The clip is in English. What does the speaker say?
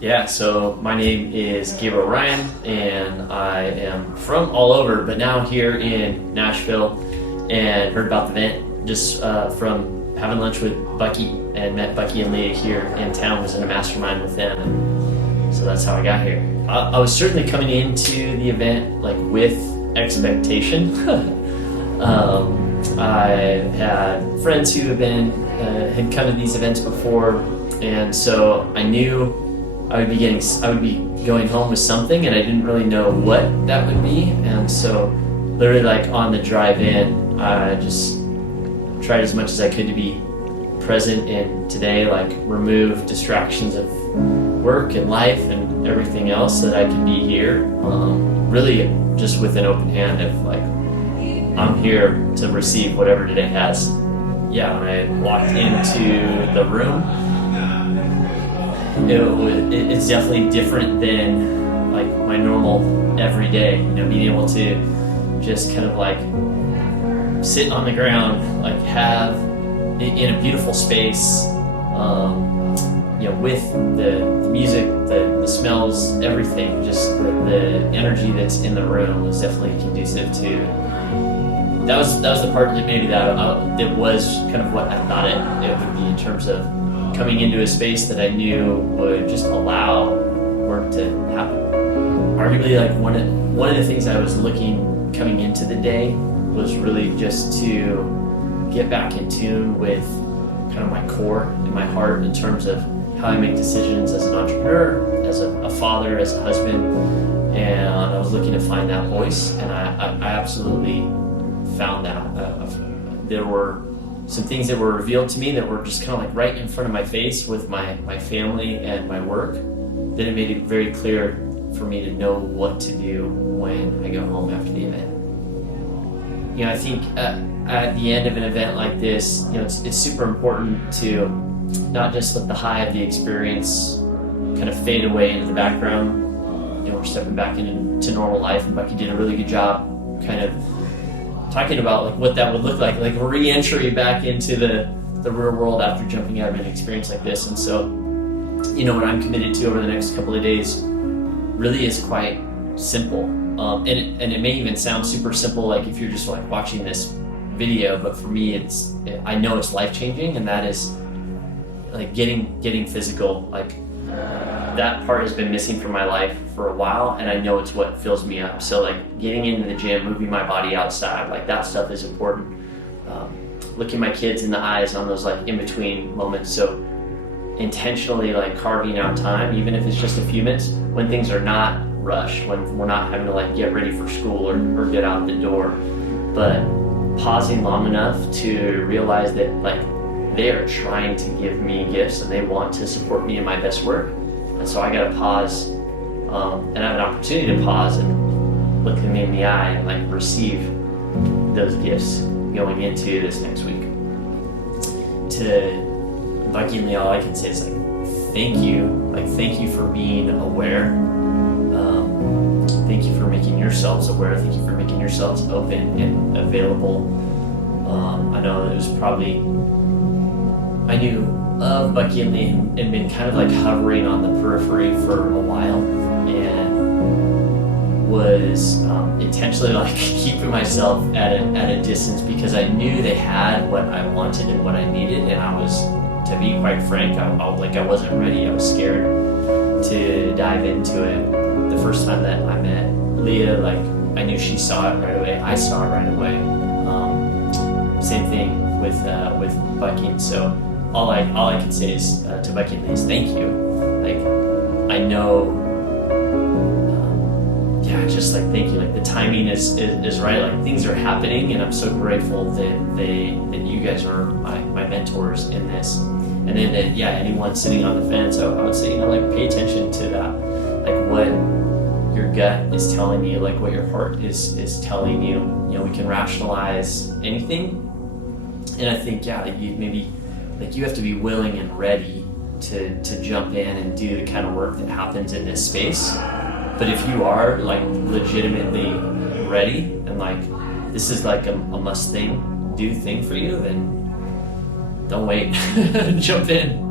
Yeah, so my name is Gabriel Ryan, and I am from all over, but now here in Nashville, and heard about the event just from having lunch with Bucky, and met Bucky and Leah here in town, was in a mastermind with them, and so that's how I got here. I was certainly coming into the event like with expectation. I had friends who had come to these events before, and so I knew I would be going home with something, and I didn't really know what that would be. And so literally like on the drive in, I just tried as much as I could to be present in today, like remove distractions of work and life and everything else, so that I could be here, really just with an open hand of like, I'm here to receive whatever today has. Yeah, when I walked into the room, it's definitely different than like my normal everyday, being able to just kind of like sit on the ground, like have in a beautiful space, with the music, the smells, everything, just the energy that's in the room was definitely conducive to. That was the part that maybe that was kind of what I thought it would be, in terms of coming into a space that I knew would just allow work to happen. Arguably, like one of the things I was looking coming into the day was really just to get back in tune with kind of my core and my heart, in terms of how I make decisions as an entrepreneur, as a father, as a husband. And I was looking to find that voice, and I absolutely found that. There were some things that were revealed to me that were just kind of like right in front of my face with my family and my work, that it made it very clear for me to know what to do when I go home after the event. I think at the end of an event like this, it's super important to not just let the high of the experience kind of fade away into the background. We're stepping back into normal life, and Bucky did a really good job kind of talking about like what that would look like a re-entry back into the real world after jumping out of an experience like this. And so, what I'm committed to over the next couple of days really is quite simple. And it may even sound super simple, like if you're just like watching this video, but for me, I know it's life-changing, and that is like getting physical. Like that part has been missing from my life for a while, and I know it's what fills me up. So like getting into the gym, moving my body outside, like that stuff is important. Looking my kids in the eyes on those like in-between moments. So intentionally like carving out time, even if it's just a few minutes, when things are not rushed, when we're not having to like get ready for school or get out the door, but pausing long enough to realize that like they are trying to give me gifts, and they want to support me in my best work. And so I gotta pause, and have an opportunity to pause and look them in the eye and like receive those gifts going into this next week. To Bucky and Leah, all I can say is like, thank you for being aware. Thank you for making yourselves aware. Thank you for making yourselves open and available. I know it was probably, I knew of Bucky and Leah and been kind of like hovering on the periphery for a while, and was intentionally like keeping myself at a distance, because I knew they had what I wanted and what I needed, and I was, to be quite frank, I wasn't ready. I was scared to dive into it. The first time that I met Leah, like I knew she saw it right away. I saw it right away. Same thing with Bucky. And so all I can say is to Bucky and Leah is thank you. Like I know, just like thank you. Like the timing is right. Like things are happening, and I'm so grateful that you guys are my mentors in this. And then anyone sitting on the fence, I would say like pay attention to that, like what your gut is telling you, like what your heart is telling you. We can rationalize anything, and I think you have to be willing and ready to jump in and do the kind of work that happens in this space. But if you are like legitimately ready and like this is like a must do thing for you, then don't wait. Jump in.